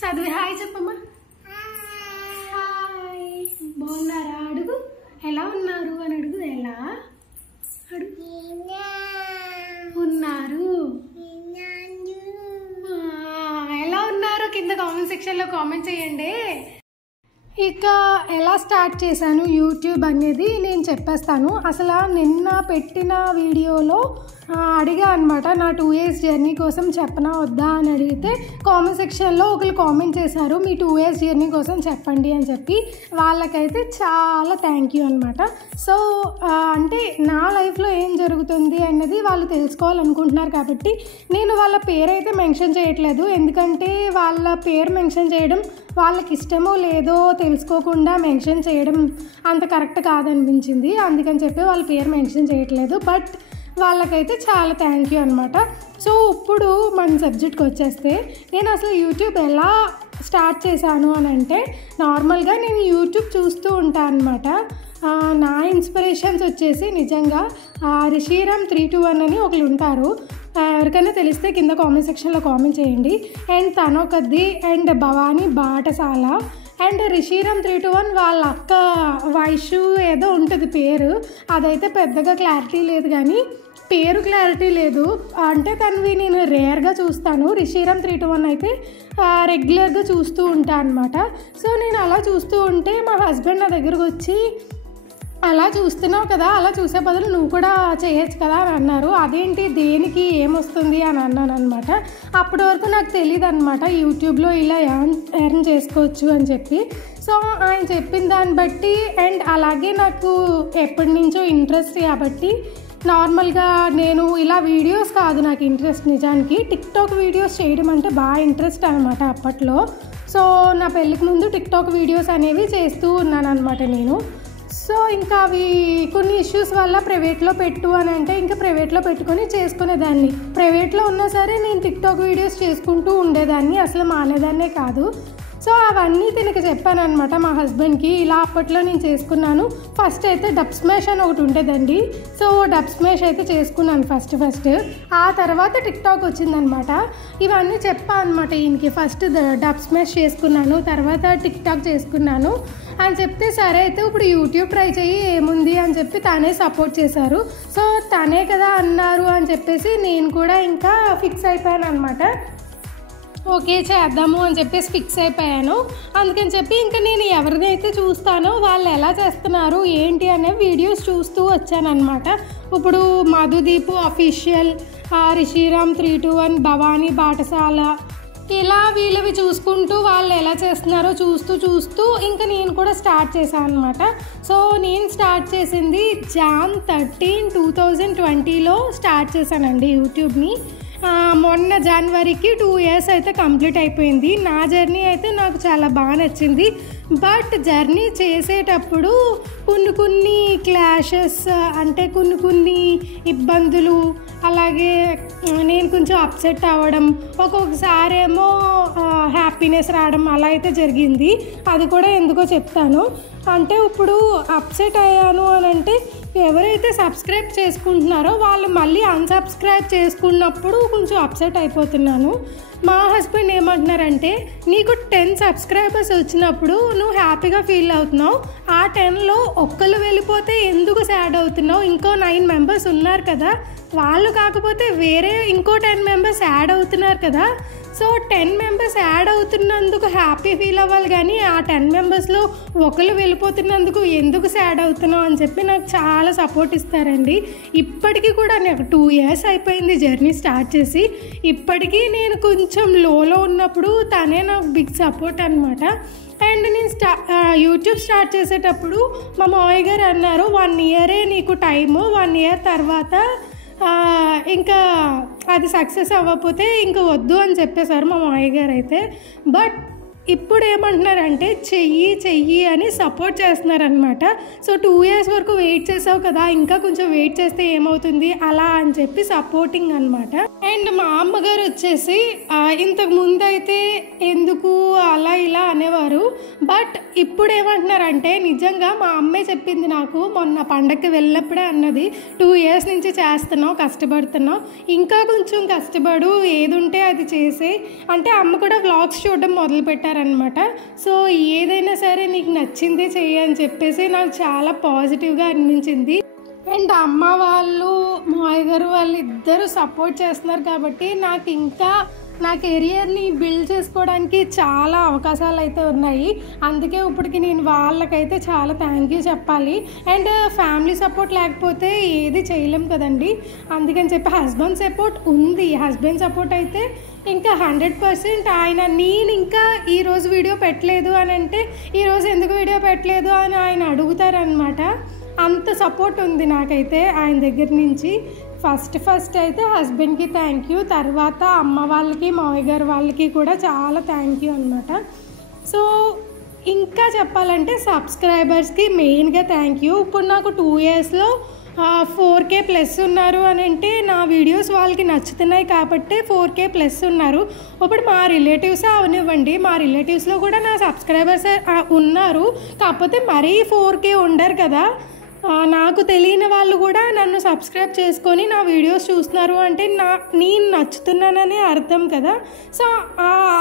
చదివి హాయ్ చెప్పమ్మా. హాయ్ బాగున్నారా అడుగు. ఎలా ఉన్నారు అని అడుగు. ఎలా అడుగు. ఉన్నారు. ఎలా ఉన్నారు కింద కామెంట్ సెక్షన్లో కామెంట్ చేయండి. ఇక ఎలా స్టార్ట్ చేశాను యూట్యూబ్ అనేది నేను చెప్పేస్తాను. అసలు నిన్న పెట్టిన వీడియోలో అడిగా అనమాట, నా 2 years జర్నీ కోసం చెప్పనా వద్దా అని అడిగితే కామెంట్ సెక్షన్లో ఒకరు కామెంట్ చేశారు, మీ 2 years జర్నీ కోసం చెప్పండి అని చెప్పి. వాళ్ళకైతే చాలా థ్యాంక్ యూ అనమాట. సో అంటే నా లైఫ్లో ఏం జరుగుతుంది అన్నది వాళ్ళు తెలుసుకోవాలనుకుంటున్నారు కాబట్టి నేను వాళ్ళ పేరు అయితే మెన్షన్ చేయట్లేదు. ఎందుకంటే వాళ్ళ పేరు మెన్షన్ చేయడం వాళ్ళకి ఇష్టమో లేదో తెలుసుకోకుండా మెన్షన్ చేయడం అంత కరెక్ట్ కాదనిపించింది. అందుకని చెప్పి వాళ్ళ పేరు మెన్షన్ చేయట్లేదు. బట్ వాళ్ళకైతే చాలా థ్యాంక్ యూ అనమాట. సో ఇప్పుడు మన సబ్జెక్ట్కి వచ్చేస్తే నేను అసలు యూట్యూబ్ ఎలా స్టార్ట్ చేశాను అని అంటే, నార్మల్గా నేను యూట్యూబ్ చూస్తూ ఉంటాను అనమాట. నా ఇన్స్పిరేషన్స్ వచ్చేసి నిజంగా రిషిరామ్ 321 అని ఒకరు ఉంటారు. ఎవరికైనా తెలిస్తే కింద కామెంట్ సెక్షన్లో కామెంట్ చేయండి. అండ్ తనొకది అండ్ భవానీ బాటసాల అండ్ రిషిరామ్ 321 వాళ్ళ అక్క వైషు ఏదో ఉంటుంది పేరు, అదైతే పెద్దగా క్లారిటీ లేదు కానీ పేరు క్లారిటీ లేదు. అంటే తనవి నేను రేర్గా చూస్తాను. రిషిరామ్ 321 అయితే రెగ్యులర్గా చూస్తూ ఉంటాను అనమాట. సో నేను అలా చూస్తూ ఉంటే మా హస్బెండ్ నా దగ్గరకు వచ్చి, అలా చూస్తున్నావు కదా, అలా చూసే బదులు నువ్వు కూడా చేయొచ్చు కదా అని అన్నారు. అదేంటి, దేనికి ఏమొస్తుంది అని అన్నాను అనమాట. అప్పటి వరకు నాకు తెలియదు అనమాట యూట్యూబ్లో ఇలా ఎర్న్ చేసుకోవచ్చు అని చెప్పి. సో ఆయన చెప్పిన దాన్ని బట్టి అండ్ అలాగే నాకు ఎప్పటి నుంచో ఇంట్రెస్ట్ కాబట్టి నార్మల్గా నేను ఇలా వీడియోస్ కాదు నాకు ఇంట్రెస్ట్, నిజానికి టిక్టాక్ వీడియోస్ చేయడం అంటే బాగా ఇంట్రెస్ట్ అనమాట అప్పట్లో. సో నా పెళ్ళికి ముందు టిక్టాక్ వీడియోస్ అనేవి చేస్తూ ఉన్నాను అనమాట నేను. సో ఇంకా అవి కొన్ని ఇష్యూస్ వల్ల ప్రైవేట్లో పెట్టు అని అంటే ఇంకా ప్రైవేట్లో పెట్టుకొని చేసుకునేదాన్ని. ప్రైవేట్లో ఉన్నా సరే నేను టిక్టాక్ వీడియోస్ చేసుకుంటూ ఉండేదాన్ని, అసలు మానేదాన్నే కాదు. సో అవన్నీ తినకి చెప్పాను అనమాట మా హస్బెండ్కి, ఇలా అప్పట్లో నేను చేసుకున్నాను. ఫస్ట్ అయితే డబ్ స్మాష్ అని ఒకటి ఉండేదండి. సో డబ్ స్మాష్ అయితే చేసుకున్నాను ఫస్ట్. ఆ తర్వాత టిక్టాక్ వచ్చిందనమాట. ఇవన్నీ చెప్పాను అనమాట ఈయనకి. ఫస్ట్ డబ్ స్మాష్ చేసుకున్నాను, తర్వాత టిక్టాక్ చేసుకున్నాను అని చెప్తే, సరే అయితే ఇప్పుడు యూట్యూబ్ ట్రై చెయ్యి ఏముంది అని చెప్పి తనే సపోర్ట్ చేశారు. సో తనే కదా అన్నారు అని చెప్పేసి నేను కూడా ఇంకా ఫిక్స్ అయిపోయాను అనమాట. ఓకే చేద్దాము అని చెప్పేసి ఫిక్స్ అయిపోయాను. అందుకని చెప్పి ఇంకా నేను ఎవరినైతే చూస్తానో వాళ్ళు ఎలా చేస్తున్నారు ఏంటి అనే వీడియోస్ చూస్తూ వచ్చానమాట. ఇప్పుడు మధుదీపు అఫీషియల్, రిషిరామ్ 321, భవానీ బాటసాల, ఇలా వీళ్ళవి చూసుకుంటూ వాళ్ళు ఎలా చేస్తున్నారో చూస్తూ ఇంకా నేను కూడా స్టార్ట్ చేశాను అనమాట. సో నేను స్టార్ట్ చేసింది Jan 13, 2020లో స్టార్ట్ చేశానండి యూట్యూబ్ని. మొన్న జనవరికి 2 years అయితే కంప్లీట్ అయిపోయింది. నా జర్నీ అయితే నాకు చాలా బాగా నచ్చింది. బట్ జర్నీ చేసేటప్పుడు కొన్ని క్లాషెస్ అంటే కొన్ని ఇబ్బందులు, అలాగే నేను కొంచెం అప్సెట్ అవ్వడం, ఒక్కొక్కసారి ఏమో హ్యాపీనెస్ రావడం అలా అయితే జరిగింది. అది కూడా ఎందుకో చెప్తాను. అంటే ఇప్పుడు అప్సెట్ అయ్యాను అని అంటే, ఎవరైతే సబ్స్క్రైబ్ చేసుకుంటున్నారో వాళ్ళు మళ్ళీ అన్సబ్స్క్రైబ్ చేసుకున్నప్పుడు కొంచెం అప్సెట్ అయిపోతున్నాను. మా హస్బెండ్ ఏమంటున్నారంటే, నీకు 10 సబ్స్క్రైబర్స్ వచ్చినప్పుడు నువ్వు హ్యాపీగా ఫీల్ అవుతున్నావు, ఆ 10లో ఒక్కరు వెళ్ళిపోతే ఎందుకు సాడ్ అవుతున్నావు, ఇంకో 9 members ఉన్నారు కదా, వాళ్ళు కాకపోతే వేరే ఇంకో 10 members యాడ్ అవుతున్నారు కదా. సో 10 members యాడ్ అవుతున్నందుకు హ్యాపీ ఫీల్ అవ్వాలి కానీ ఆ 10 membersలో ఒకరు వెళ్ళిపోతున్నందుకు ఎందుకు సాడ్ అవుతున్నావు అని చెప్పి నాకు చాలా సపోర్ట్ ఇస్తారండి. ఇప్పటికీ కూడా నాకు 2 years అయిపోయింది జర్నీ స్టార్ట్ చేసి. ఇప్పటికీ నేను కొంచెం లోలో ఉన్నప్పుడు తనే నాకు బిగ్ సపోర్ట్ అనమాట. అండ్ నేను యూట్యూబ్ స్టార్ట్ చేసేటప్పుడు మా మావయ్య గారు అన్నారు, 1 year నీకు టైము, 1 year తర్వాత ఇంకా అది సక్సెస్ అవ్వకపోతే ఇంకా వద్దు అని చెప్పేశారు మా మావయ్య గారు అయితే. బట్ ఇప్పుడు ఏమంటున్నారంటే చెయ్యి అని సపోర్ట్ చేస్తున్నారనమాట. సో 2 years వరకు వెయిట్ చేసావు కదా, ఇంకా కొంచెం వెయిట్ చేస్తే ఏమవుతుంది అలా అని చెప్పి సపోర్టింగ్ అనమాట. అండ్ మా అమ్మగారు వచ్చేసి ఇంతకు ముందు అయితే ఎందుకు అలా ఇలా అనేవారు, బట్ ఇప్పుడు ఏమంటున్నారంటే నిజంగా మా అమ్మే చెప్పింది నాకు మొన్న పండగకి వెళ్ళినప్పుడే అన్నది, 2 years నుంచి చేస్తున్నావు, కష్టపడుతున్నావు, ఇంకా కొంచెం కష్టపడు, ఏది ఉంటే అది చేసే అంటే. అమ్మ కూడా వ్లాగ్స్ చూడడం మొదలుపెట్టారనమాట. సో ఏదైనా సరే నీకు నచ్చిందే చెయ్యి అని చెప్పేసి నాకు చాలా పాజిటివ్గా అనిపించింది. అండ్ అమ్మ వాళ్ళు మావయ్య గారు వాళ్ళు ఇద్దరు సపోర్ట్ చేస్తున్నారు కాబట్టి నాకు ఇంకా నా కెరియర్ని బిల్డ్ చేసుకోవడానికి చాలా అవకాశాలు అయితే ఉన్నాయి. అందుకే ఇప్పటికి నేను వాళ్ళకైతే చాలా థ్యాంక్ యూ చెప్పాలి. అండ్ ఫ్యామిలీ సపోర్ట్ లేకపోతే ఏది చేయలేం కదండి. అందుకని చెప్పి హస్బెండ్ సపోర్ట్ ఉంది. హస్బెండ్ సపోర్ట్ అయితే ఇంకా 100% ఆయన. నేను ఇంకా ఈరోజు వీడియో పెట్టలేదు అని అంటే ఈరోజు ఎందుకు వీడియో పెట్టలేదు అని ఆయన అడుగుతారనమాట. అంత సపోర్ట్ ఉంది నాకైతే ఆయన దగ్గర నుంచి. ఫస్ట్ అయితే హస్బెండ్కి థ్యాంక్ యూ, తర్వాత అమ్మ వాళ్ళకి మావయ్య గారు వాళ్ళకి కూడా చాలా థ్యాంక్ యూ అనమాట. సో ఇంకా చెప్పాలంటే సబ్స్క్రైబర్స్కి మెయిన్గా థ్యాంక్ యూ. ఇప్పుడు నాకు 2 yearsలో 4K+ ఉన్నారు అని అంటే నా వీడియోస్ వాళ్ళకి నచ్చుతున్నాయి కాబట్టి 4K+ ఉన్నారు. ఇప్పుడు మా రిలేటివ్స్ అవనివ్వండి, మా రిలేటివ్స్లో కూడా నా సబ్స్క్రైబర్స్ ఉన్నారు, కాకపోతే మరీ 4K ఉండరు కదా. నాకు తెలియని వాళ్ళు కూడా నన్ను సబ్స్క్రైబ్ చేసుకొని నా వీడియోస్ చూస్తున్నారు అంటే నేను నచ్చుతున్నానని అర్థం కదా. సో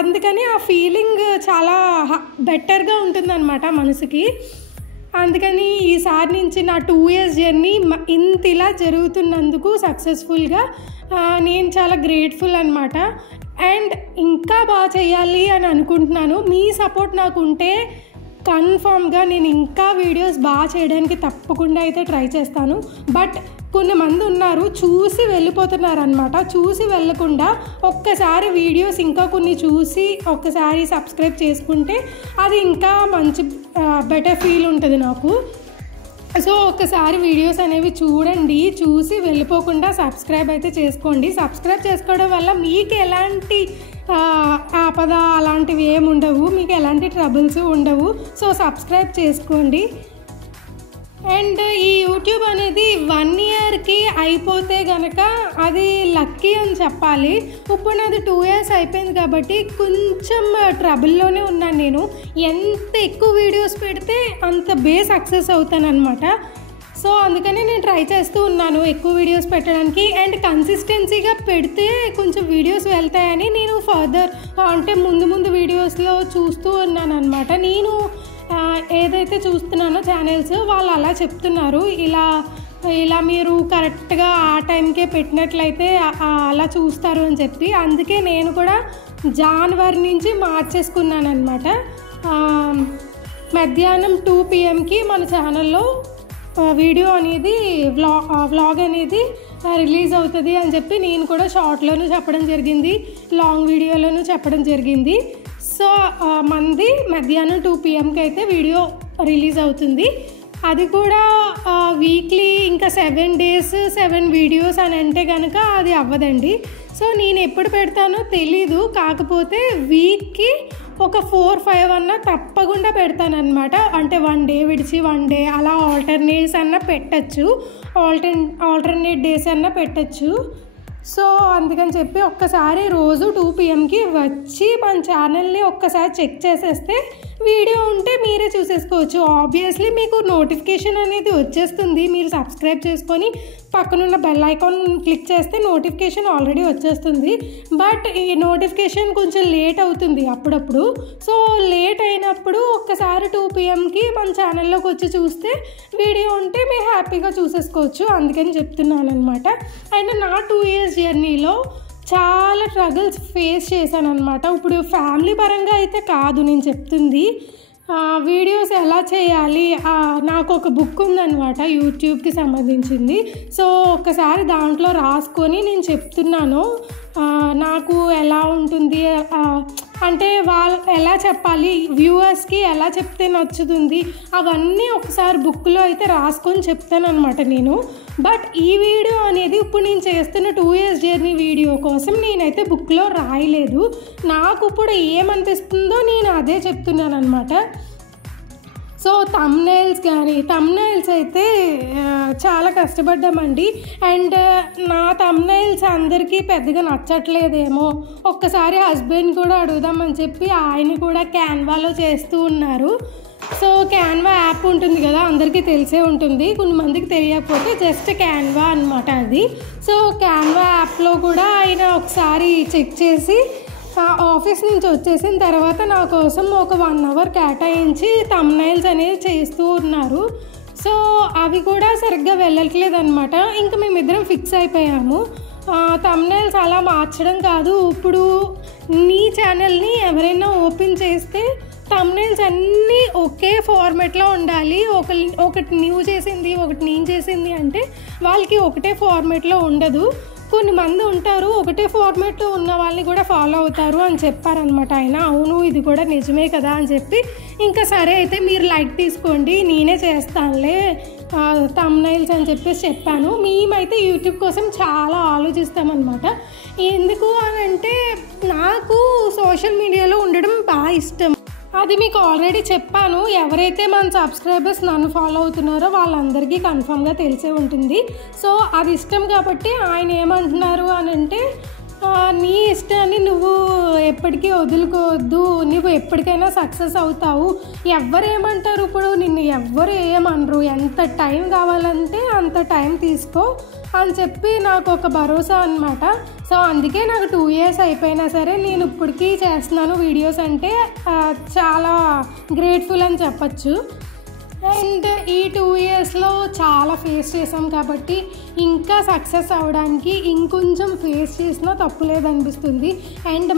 అందుకని ఆ ఫీలింగ్ చాలా బెటర్గా ఉంటుందన్నమాట మనసుకి. అందుకని ఈసారి నుంచి నా 2 years జర్నీ ఇంతలా జరుగుతున్నందుకు సక్సెస్ఫుల్గా నేను చాలా గ్రేట్ఫుల్ అనమాట. అండ్ ఇంకా బాగా చేయాలి అని అనుకుంటున్నాను. మీ సపోర్ట్ నాకు ఉంటే కన్ఫామ్గా నేను ఇంకా వీడియోస్ బాగా చేయడానికి తప్పకుండా అయితే ట్రై చేస్తాను. బట్ కొంతమంది ఉన్నారు చూసి వెళ్ళిపోతున్నారు అనమాట. చూసి వెళ్ళకుండా ఒక్కసారి వీడియోస్ ఇంకా కొన్ని చూసి ఒక్కసారి సబ్స్క్రైబ్ చేసుకుంటే అది ఇంకా మంచి బెటర్ ఫీల్ ఉంటుంది నాకు. సో ఒక్కసారి వీడియోస్ అనేవి చూడండి, చూసి వెళ్ళిపోకుండా సబ్స్క్రైబ్ అయితే చేసుకోండి. సబ్స్క్రైబ్ చేసుకోవడం వల్ల మీకు ఎలాంటి ఆపద అలాంటివి ఏమి ఉండవు, మీకు ఎలాంటి ట్రబుల్స్ ఉండవు. సో సబ్స్క్రైబ్ చేసుకోండి. అండ్ ఈ యూట్యూబ్ అనేది 1 yearకి అయిపోతే కనుక అది లక్కీ అని చెప్పాలి. ఇప్పుడు నాది 2 years అయిపోయింది కాబట్టి కొంచెం ట్రబుల్లోనే ఉన్నాను నేను. ఎంత ఎక్కువ వీడియోస్ పెడితే అంత సక్సెస్ అవుతానన్నమాట. సో అందుకని నేను ట్రై చేస్తూ ఉన్నాను ఎక్కువ వీడియోస్ పెట్టడానికి. అండ్ కన్సిస్టెన్సీగా పెడితే కొంచెం వీడియోస్ వెళ్తాయని నేను ఫర్దర్ అంటే ముందు వీడియోస్లో చూస్తూ ఉన్నాను అనమాట. నేను ఏదైతే చూస్తున్నానో ఛానల్స్ వాళ్ళు అలా చెప్తున్నారు, ఇలా మీరు కరెక్ట్గా ఆ టైంకే పెట్టినట్లయితే అలా చూస్తారు అని చెప్పి. అందుకే నేను కూడా జనవరి నుంచి మార్చేసుకున్నాను అనమాట. మధ్యాహ్నం 2 PMకి మన ఛానల్లో వీడియో అనేది వ్లాగ్ అనేది రిలీజ్ అవుతుంది అని చెప్పి నేను కూడా షార్ట్లోనూ చెప్పడం జరిగింది, లాంగ్ వీడియోలోనూ చెప్పడం జరిగింది. సో మంది మధ్యాహ్నం 2 PMకి అయితే వీడియో రిలీజ్ అవుతుంది. అది కూడా వీక్లీ ఇంకా 7 days 7 వీడియోస్ అని అంటే కనుక అది అవ్వదండి. సో నేను ఎప్పుడు పెడతానో తెలీదు, కాకపోతే వీక్కి ఒక 4-5 అన్నా తప్పకుండా పెడతానన్నమాట. అంటే 1 day విడిచి 1 day అలా ఆల్టర్నేట్స్ అన్నా పెట్టచ్చు, ఆల్టర్నేట్ డేస్ అన్నా పెట్టచ్చు. సో అందుకని చెప్పి ఒక్కసారి రోజు 2 PMకి వచ్చి మన ఛానల్ని ఒక్కసారి చెక్ చేసేస్తే వీడియో ఉంటే మీరే చూసేసుకోవచ్చు. ఆబ్వియస్లీ మీకు నోటిఫికేషన్ అనేది వచ్చేస్తుంది. మీరు సబ్స్క్రైబ్ చేసుకొని పక్కనున్న బెల్ ఐకాన్ క్లిక్ చేస్తే నోటిఫికేషన్ ఆల్రెడీ వచ్చేస్తుంది. బట్ ఈ నోటిఫికేషన్ కొంచెం లేట్ అవుతుంది అప్పుడప్పుడు. సో లేట్ అయినప్పుడు ఒక్కసారి 2 PMకి మన ఛానల్లోకి వచ్చి చూస్తే వీడియో ఉంటే మీరు హ్యాపీగా చూసేసుకోవచ్చు. అందుకని చెప్తున్నాను అనమాట. అండ్ నా 2 years జర్నీలో చాలా స్ట్రగుల్స్ ఫేస్ చేశాను అనమాట. ఇప్పుడు ఫ్యామిలీ పరంగా అయితే కాదు నేను చెప్తుంది, వీడియోస్ ఎలా చేయాలి. నాకు ఒక బుక్ ఉందన్నమాట యూట్యూబ్కి సంబంధించింది. సో ఒక్కసారి దాంట్లో రాసుకొని నేను చెప్తున్నాను నాకు ఎలా ఉంటుంది అంటే వాళ్ళు ఎలా చెప్పాలి, వ్యూవర్స్కి ఎలా చెప్తే నచ్చుతుంది, అవన్నీ ఒకసారి బుక్లో అయితే రాసుకొని చెప్తాను అనమాట. నేను బట్ ఈ వీడియో అనేది ఇప్పుడు నేను చేస్తున్న 2 years జర్నీ వీడియో కోసం నేనైతే బుక్లో రాయలేదు. నాకు ఇప్పుడు ఏమనిపిస్తుందో నేను అదే చెప్తున్నాను అనమాట. సో తమ్నైల్స్ అయితే చాలా కష్టపడ్డామండి. అండ్ నా తమ్నైల్స్ అందరికీ పెద్దగా నచ్చట్లేదేమో, ఒక్కసారి హస్బెండ్ కూడా అడుగుదామని చెప్పి ఆయన కూడా క్యాన్వాలో చేస్తూ ఉన్నారు. సో క్యాన్వా యాప్ ఉంటుంది కదా, అందరికీ తెలిసే ఉంటుంది, కొంతమందికి తెలియకపోతే జస్ట్ క్యాన్వా అనమాట అది. సో క్యాన్వా యాప్లో కూడా ఆయన ఒకసారి చెక్ చేసి ఆఫీస్ నుంచి వచ్చేసిన తర్వాత నా కోసం ఒక 1 hour కేటాయించి తమ్నైల్స్ అనేవి చేస్తూ ఉన్నారు. సో అవి కూడా సరిగ్గా వెళ్ళట్లేదు అనమాట. ఇంకా మేమిద్దరం ఫిక్స్ అయిపోయాము, తమ్నైల్స్ అలా మార్చడం కాదు. ఇప్పుడు నీ ఛానల్ని ఎవరైనా ఓపెన్ చేస్తే తమ్నైల్స్ అన్నీ ఒకే ఫార్మేట్లో ఉండాలి. ఒకటి నువ్వు చేసింది, ఒకటి నేను చేసింది అంటే వాళ్ళకి ఒకటే ఫార్మేట్లో ఉండదు. కొన్ని మంది ఉంటారు ఒకటే ఫార్మేట్లో ఉన్న వాళ్ళని కూడా ఫాలో అవుతారు అని చెప్పారనమాట ఆయన. అవును, ఇది కూడా నిజమే కదా అని చెప్పి ఇంకా సరే అయితే మీరు లైక్ తీసుకోండి, నేనే చేస్తానులే తమ్నైల్స్ అని చెప్పేసి చెప్పాను. మేమైతే యూట్యూబ్ కోసం చాలా ఆలోచిస్తామన్నమాట. ఎందుకు అని అంటే నాకు సోషల్ మీడియాలో ఉండడం బాగా ఇష్టం. అది మీకు ఆల్రెడీ చెప్పాను. ఎవరైతే మన సబ్స్క్రైబర్స్ నన్ను ఫాలో అవుతున్నారో వాళ్ళందరికీ కన్ఫామ్గా తెలిసే ఉంటుంది. సో అది ఇష్టం కాబట్టి ఆయన ఏమంటున్నారు అని అంటే, నీ ఇష్టాన్ని నువ్వు ఎప్పటికీ వదులుకోవద్దు, నువ్వు ఎప్పటికైనా సక్సెస్ అవుతావు, ఎవరేమంటారు ఇప్పుడు నిన్ను ఎవ్వరు ఏమనరు, ఎంత టైం కావాలంటే అంత టైం తీసుకో అని చెప్పి నాకు ఒక భరోసా అనమాట. సో అందుకే నాకు 2 years అయిపోయినా సరే నేను ఇప్పటికీ చేస్తున్నాను వీడియోస్ అంటే చాలా గ్రేట్ఫుల్ అని చెప్పచ్చు. అండ్ ఈ 2 yearsలో చాలా ఫేస్ చేసాం కాబట్టి ఇంకా సక్సెస్ అవ్వడానికి ఇంకొంచెం ఫేస్ చేసినా తప్పులేదనిపిస్తుంది. అండ్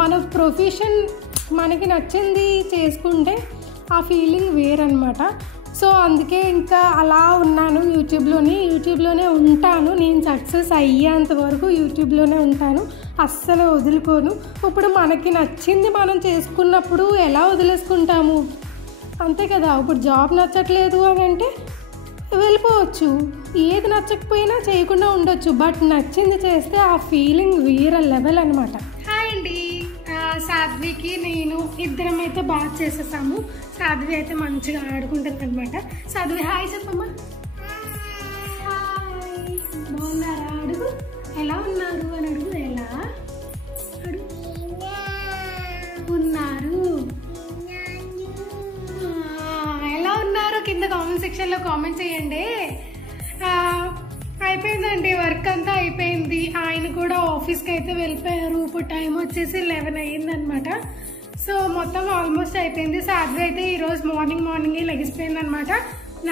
మన ప్రొఫెషన్ మనకి నచ్చింది చేసుకుంటే ఆ ఫీలింగ్ వేరనమాట. సో అందుకే ఇంకా అలా ఉన్నాను, యూట్యూబ్లోనే ఉంటాను. నేను సక్సెస్ అయ్యేంత వరకు యూట్యూబ్లోనే ఉంటాను, అస్సలు వదులుకోను. ఇప్పుడు మనకి నచ్చింది మనం చేసుకున్నప్పుడు ఎలా వదిలేసుకుంటాము, అంతే కదా. ఇప్పుడు జాబ్ నచ్చట్లేదు అని అంటే వెళ్ళిపోవచ్చు, ఏది నచ్చకపోయినా చేయకుండా ఉండొచ్చు. బట్ నచ్చింది చేస్తే ఆ ఫీలింగ్ వేరే లెవెల్ అనమాట. హాయ్ అండి, సాధ్వికి నేను ఇద్దరం అయితే బాగా చేసేసాము. సాధ్వి అయితే మంచిగా ఆడుకుంటుంది అనమాట. సాధ్వి హాయ్ చెప్పమ్మా. హాయ్, బాగున్నారా? అడుగు, ఎలా ఉన్నారు అని అడుగు. ఎలా ఉన్నారు, ఎలా ఉన్నారు కింద కామెంట్ సెక్షన్లో కామెంట్ చేయండి. అయిపోయిందండి, వర్క్ అంతా అయిపోయింది. ఆయన కూడా ఆఫీస్కి అయితే వెళ్ళిపోయారు. ఇప్పుడు టైం వచ్చేసి 11 అయ్యిందనమాట. సో మొత్తం ఆల్మోస్ట్ అయిపోయింది. సాధ్వి అయితే ఈరోజు మార్నింగే లెగిసిపోయింది అనమాట.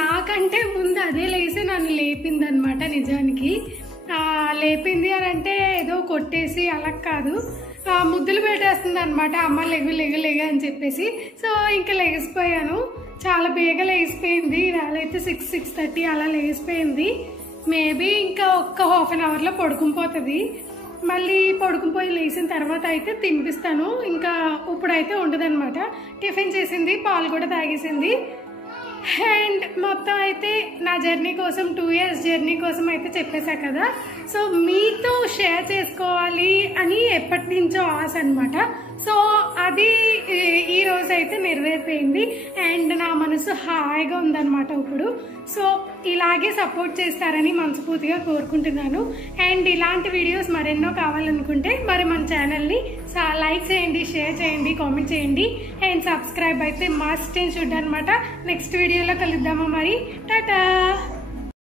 నాకంటే ముందు అదే లేసి నన్ను లేపింది అనమాట. నిజానికి లేపింది అని అంటే ఏదో కొట్టేసి అలా కాదు, ముద్దులు పెట్టేస్తుంది అనమాట. అమ్మ లెగు అని చెప్పేసి. సో ఇంకా లెగిసిపోయాను, చాలా బేగా లెగిసిపోయింది. ఇవాళైతే 6:30 అలా లెగిసిపోయింది. మేబీ ఇంకా ఒక్క 1/2 hourలో పడుకునిపోతుంది. మళ్ళీ పడుకునిపోయి లేచిన తర్వాత అయితే తినిపిస్తాను. ఇంకా ఇప్పుడైతే ఉండదన్నమాట. టిఫిన్ చేసింది, పాలు కూడా తాగేసింది. అండ్ మొత్తం అయితే నా జర్నీ కోసం 2 years జర్నీ కోసం అయితే చెప్పేశా కదా. సో మీతో షేర్ చేసుకోవాలి అని ఎప్పటి నుంచో ఆశ అనమాట. సో అది ఈ రోజు అయితే నెరవేరిపోయింది. అండ్ నా మనసు హాయిగా ఉందన్నమాట ఇప్పుడు. సో ఇలాగే సపోర్ట్ చేస్తారని మనస్ఫూర్తిగా కోరుకుంటున్నాను. అండ్ ఇలాంటి వీడియోస్ మరెన్నో కావాలనుకుంటే మరి మన ఛానల్ని లైక్ చేయండి, షేర్ చేయండి, కామెంట్ చేయండి. అండ్ సబ్స్క్రైబ్ అయితే మస్ట్ అండ్ షుడ్ అనమాట. నెక్స్ట్ వీడియోలో కలుద్దామా మరి. టాటా.